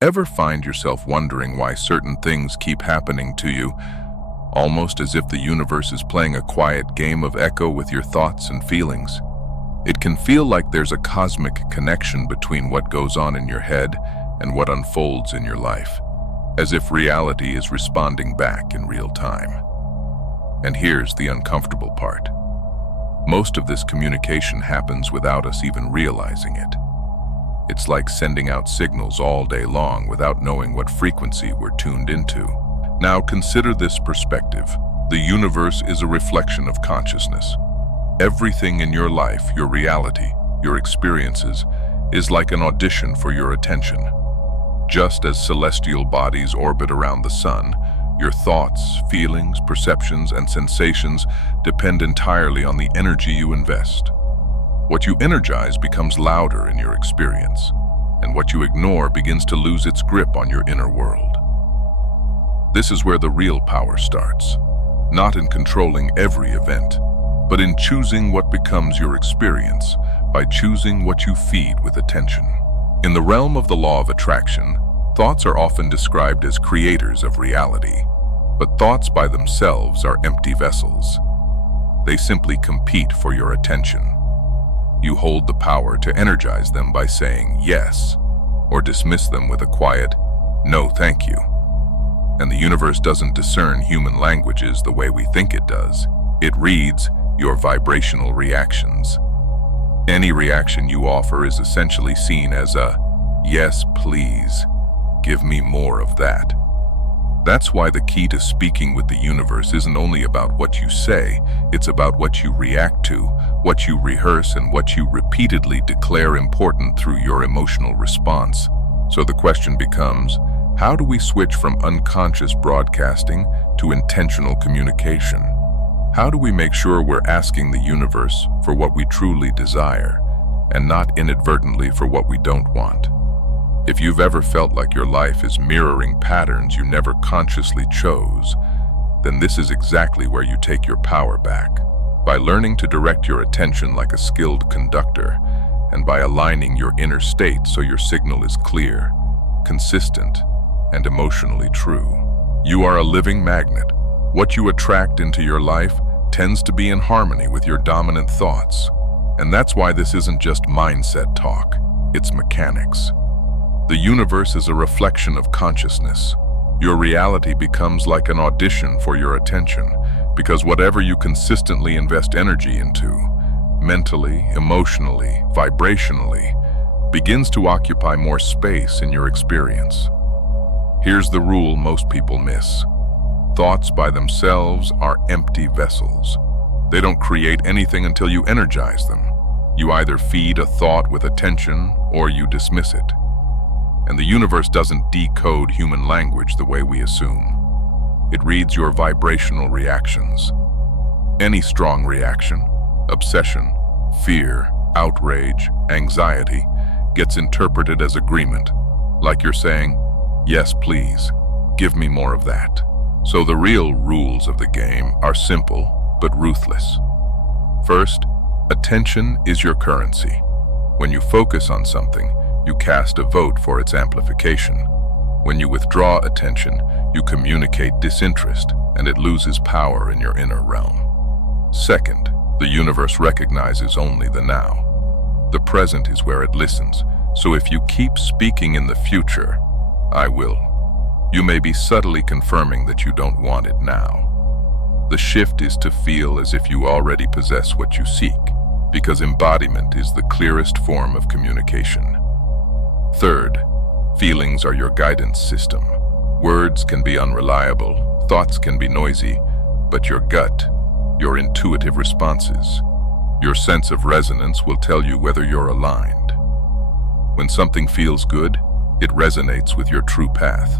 Ever find yourself wondering why certain things keep happening to you, almost as if the universe is playing a quiet game of echo with your thoughts and feelings? It can feel like there's a cosmic connection between what goes on in your head and what unfolds in your life, as if reality is responding back in real time. And here's the uncomfortable part. Most of this communication happens without us even realizing it. It's like sending out signals all day long without knowing what frequency we're tuned into. Now consider this perspective. The universe is a reflection of consciousness. Everything in your life, your reality, your experiences, is like an audition for your attention. Just as celestial bodies orbit around the sun, your thoughts, feelings, perceptions, and sensations depend entirely on the energy you invest. What you energize becomes louder in your experience, and what you ignore begins to lose its grip on your inner world. This is where the real power starts, not in controlling every event, but in choosing what becomes your experience by choosing what you feed with attention. In the realm of the law of attraction, thoughts are often described as creators of reality, but thoughts by themselves are empty vessels. They simply compete for your attention. You hold the power to energize them by saying yes, or dismiss them with a quiet, "No, thank you." And the universe doesn't discern human languages the way we think it does. It reads your vibrational reactions. Any reaction you offer is essentially seen as a, "Yes, please. Give me more of that." That's why the key to speaking with the universe isn't only about what you say, it's about what you react to, what you rehearse, and what you repeatedly declare important through your emotional response. So the question becomes, how do we switch from unconscious broadcasting to intentional communication? How do we make sure we're asking the universe for what we truly desire, and not inadvertently for what we don't want? If you've ever felt like your life is mirroring patterns you never consciously chose, then this is exactly where you take your power back. By learning to direct your attention like a skilled conductor, and by aligning your inner state so your signal is clear, consistent, and emotionally true. You are a living magnet. What you attract into your life tends to be in harmony with your dominant thoughts. And that's why this isn't just mindset talk, it's mechanics. The universe is a reflection of consciousness. Your reality becomes like an audition for your attention, because whatever you consistently invest energy into, mentally, emotionally, vibrationally, begins to occupy more space in your experience. Here's the rule most people miss. Thoughts by themselves are empty vessels. They don't create anything until you energize them. You either feed a thought with attention or you dismiss it. And the universe doesn't decode human language the way we assume. It reads your vibrational reactions. Any strong reaction, obsession, fear, outrage, anxiety, gets interpreted as agreement, like you're saying, "Yes, please, give me more of that." So the real rules of the game are simple but ruthless. First, attention is your currency. When you focus on something, you cast a vote for its amplification. When you withdraw attention, you communicate disinterest, and it loses power in your inner realm. Second, the universe recognizes only the now. The present is where it listens, so if you keep speaking in the future, "I will," you may be subtly confirming that you don't want it now. The shift is to feel as if you already possess what you seek, because embodiment is the clearest form of communication. Third, feelings are your guidance system. Words can be unreliable, thoughts can be noisy, but your gut, your intuitive responses, your sense of resonance will tell you whether you're aligned. When something feels good, it resonates with your true path.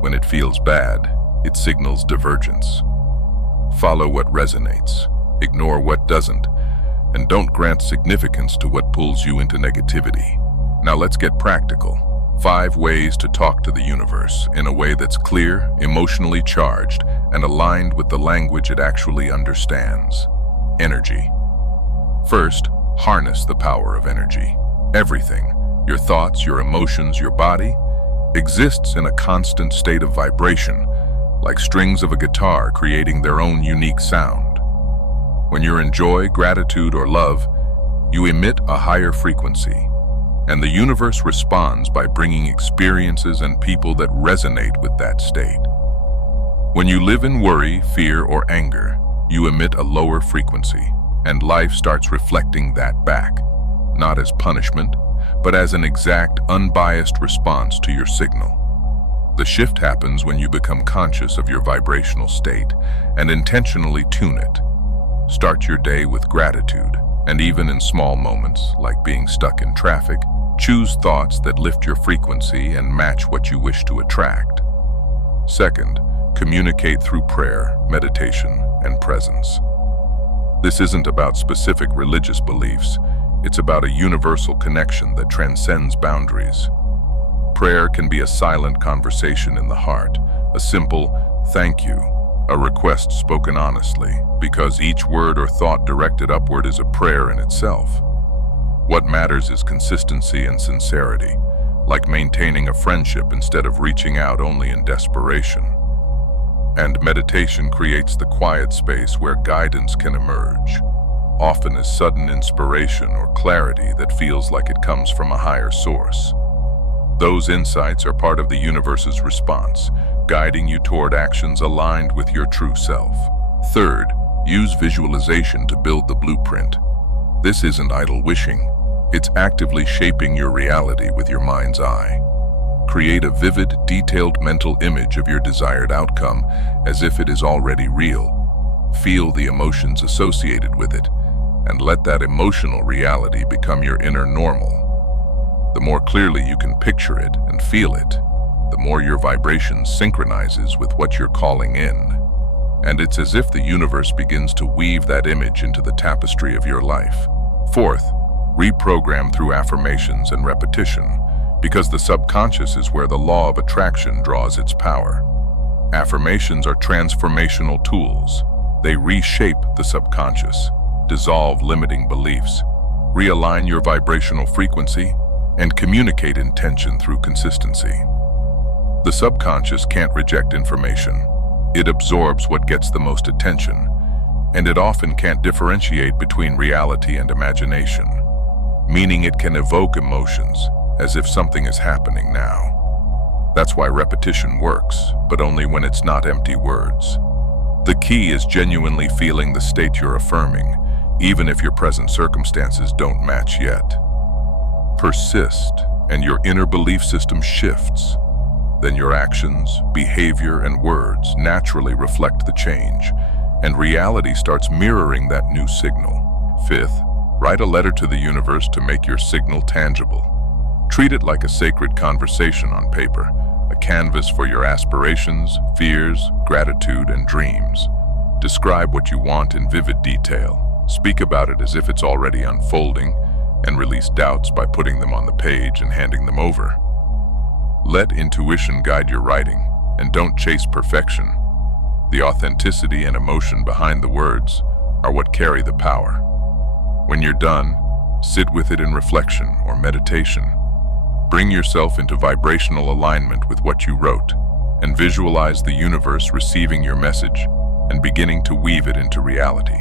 When it feels bad, it signals divergence. Follow what resonates, ignore what doesn't, and don't grant significance to what pulls you into negativity. Now let's get practical. 5 ways to talk to the universe in a way that's clear, emotionally charged, and aligned with the language it actually understands. Energy. First, harness the power of energy. Everything, your thoughts, your emotions, your body, exists in a constant state of vibration, like strings of a guitar creating their own unique sound. When you're in joy, gratitude, or love, you emit a higher frequency, and the universe responds by bringing experiences and people that resonate with that state. When you live in worry, fear, or anger, you emit a lower frequency, and life starts reflecting that back, not as punishment, but as an exact, unbiased response to your signal. The shift happens when you become conscious of your vibrational state and intentionally tune it. Start your day with gratitude, and even in small moments, like being stuck in traffic, choose thoughts that lift your frequency and match what you wish to attract. Second, communicate through prayer, meditation, and presence. This isn't about specific religious beliefs. It's about a universal connection that transcends boundaries. Prayer can be a silent conversation in the heart, a simple "thank you," a request spoken honestly, because each word or thought directed upward is a prayer in itself. What matters is consistency and sincerity, like maintaining a friendship instead of reaching out only in desperation. And meditation creates the quiet space where guidance can emerge, often as sudden inspiration or clarity that feels like it comes from a higher source. Those insights are part of the universe's response, guiding you toward actions aligned with your true self. Third, use visualization to build the blueprint. This isn't idle wishing. It's actively shaping your reality with your mind's eye. Create a vivid, detailed mental image of your desired outcome as if it is already real. Feel the emotions associated with it, and let that emotional reality become your inner normal. The more clearly you can picture it and feel it, the more your vibration synchronizes with what you're calling in. And it's as if the universe begins to weave that image into the tapestry of your life. Fourth, reprogram through affirmations and repetition, because the subconscious is where the law of attraction draws its power. Affirmations are transformational tools. They reshape the subconscious, dissolve limiting beliefs, realign your vibrational frequency, and communicate intention through consistency. The subconscious can't reject information. It absorbs what gets the most attention, and it often can't differentiate between reality and imagination, meaning it can evoke emotions as if something is happening now. That's why repetition works, but only when it's not empty words. The key is genuinely feeling the state you're affirming, even if your present circumstances don't match yet. Persist, and your inner belief system shifts. Then your actions, behavior, and words naturally reflect the change, and reality starts mirroring that new signal. Fifth, write a letter to the universe to make your signal tangible. Treat it like a sacred conversation on paper, a canvas for your aspirations, fears, gratitude, and dreams. Describe what you want in vivid detail. Speak about it as if it's already unfolding, and release doubts by putting them on the page and handing them over. Let intuition guide your writing, and don't chase perfection. The authenticity and emotion behind the words are what carry the power. When you're done, sit with it in reflection or meditation. Bring yourself into vibrational alignment with what you wrote, and visualize the universe receiving your message and beginning to weave it into reality.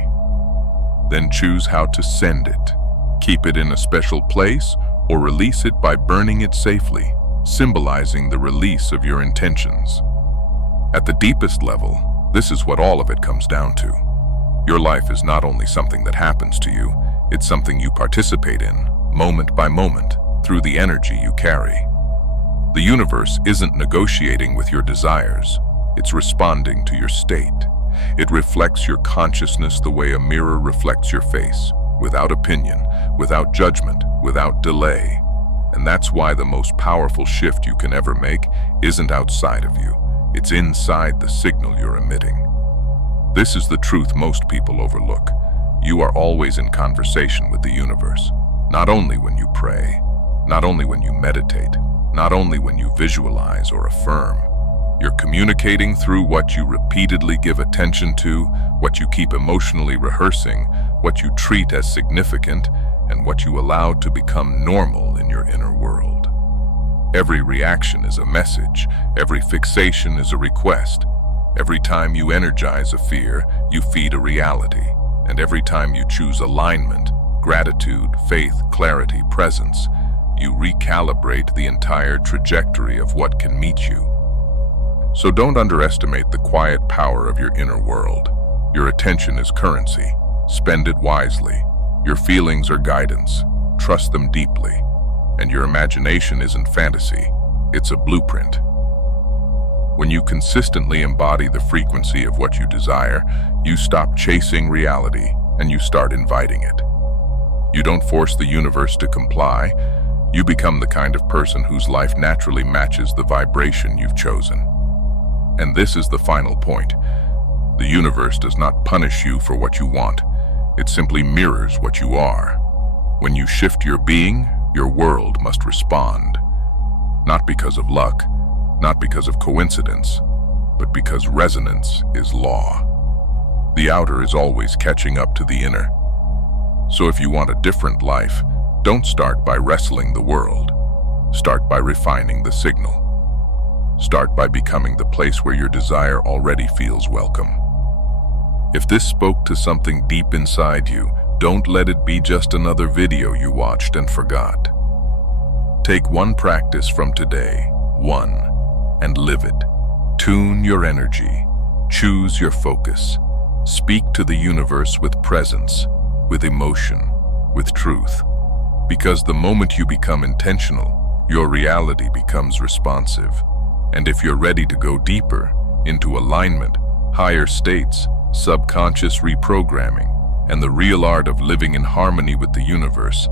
Then choose how to send it. Keep it in a special place or release it by burning it safely, symbolizing the release of your intentions. At the deepest level, this is what all of it comes down to. Your life is not only something that happens to you, it's something you participate in, moment by moment, through the energy you carry. The universe isn't negotiating with your desires, it's responding to your state. It reflects your consciousness the way a mirror reflects your face, without opinion, without judgment, without delay. And that's why the most powerful shift you can ever make isn't outside of you. It's inside the signal you're emitting. This is the truth most people overlook. You are always in conversation with the universe, not only when you pray, not only when you meditate, not only when you visualize or affirm. You're communicating through what you repeatedly give attention to, what you keep emotionally rehearsing, what you treat as significant, and what you allow to become normal in your inner world. Every reaction is a message. Every fixation is a request. Every time you energize a fear, you feed a reality. And every time you choose alignment, gratitude, faith, clarity, presence, you recalibrate the entire trajectory of what can meet you. So don't underestimate the quiet power of your inner world. Your attention is currency. Spend it wisely. Your feelings are guidance. Trust them deeply. And your imagination isn't fantasy. It's a blueprint. When you consistently embody the frequency of what you desire, you stop chasing reality and you start inviting it. You don't force the universe to comply. You become the kind of person whose life naturally matches the vibration you've chosen. And this is the final point. The universe does not punish you for what you want. It simply mirrors what you are. When you shift your being, your world must respond. Not because of luck, not because of coincidence, but because resonance is law. The outer is always catching up to the inner. So if you want a different life, don't start by wrestling the world. Start by refining the signal. Start by becoming the place where your desire already feels welcome. If this spoke to something deep inside you, don't let it be just another video you watched and forgot. Take one practice from today, one, and live it. Tune your energy. Choose your focus. Speak to the universe with presence, with emotion, with truth. Because the moment you become intentional, your reality becomes responsive. And if you're ready to go deeper into alignment, higher states, subconscious reprogramming, and the real art of living in harmony with the universe,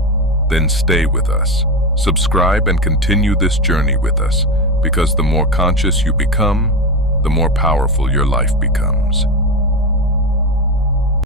then stay with us. Subscribe and continue this journey with us, because the more conscious you become, the more powerful your life becomes.